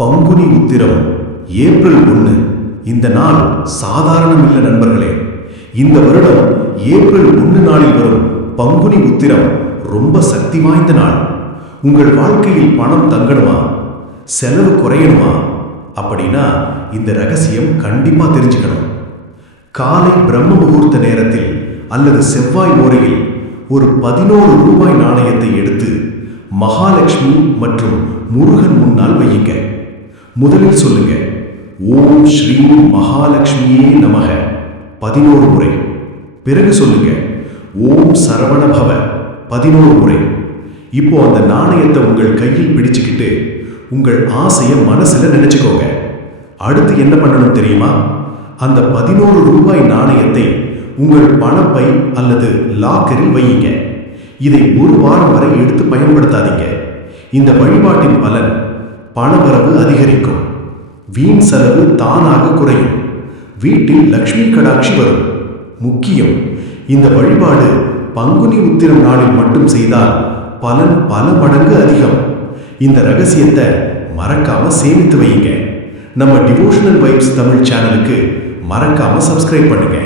Panguni Uthiram April 1. இந்த நாள் சாதாரணமில்லை நண்பர்களே. இந்த வருடம் ஏப்ரல் 1 நாளில் வரும் பங்குனி உத்திரம் ரொம்ப சக்தி வாய்ந்த நாள். உங்கள் வாழ்க்கையில் பணம் தங்கணுமா, செலவு குறையணுமா அப்படின்னா இந்த ரகசியம் கண்டிப்பா தெரிஞ்சுக்கணும். காலை பிரம்ம முகூர்த்த நேரத்தில் அல்லது செவ்வாய் ஓரையில் ஒரு 11 ரூபாய் நாணயத்தை எடுத்து மகாலட்சுமி மற்றும் முருகன் முன்னால் வையுங்க. முதலில் சொல்லுங்க, ஓம் ஸ்ரீ மகாலட்சுமியே நமக 11 முறை. பிறகு சொல்லுங்க, ஓம் சரவணபவ 11 முறை. இப்போ அந்த நாணயத்தை உங்கள் கையில் பிடிச்சுக்கிட்டு உங்கள் ஆசையை மனசுல நினைச்சுக்கோங்க. அடுத்து என்ன பண்ணணும் தெரியுமா? அந்த 11 ரூபாய் நாணயத்தை உங்கள் பணப்பை அல்லது லாக்கரில் வையுங்க. இதை ஒரு வாரம் வரை எடுத்து பயன்படுத்தாதீங்க. இந்த வழிபாட்டின் பலன் பணவரவு அதிகரிக்கும், வீண் செலவு தானாக குறையும், வீட்டில் லக்ஷ்மி கடாட்சி வரும். முக்கியம், இந்த வழிபாடு பங்குனி உத்திரம் நாளில் மட்டும் செய்தால் பலன் பல மடங்கு அதிகம். இந்த ரகசியத்தை மறக்காம சேமித்து வையுங்க. நம்ம டிவோஷனல் வைப்ஸ் தமிழ் சேனலுக்கு மறக்காம சப்ஸ்கிரைப் பண்ணுங்க.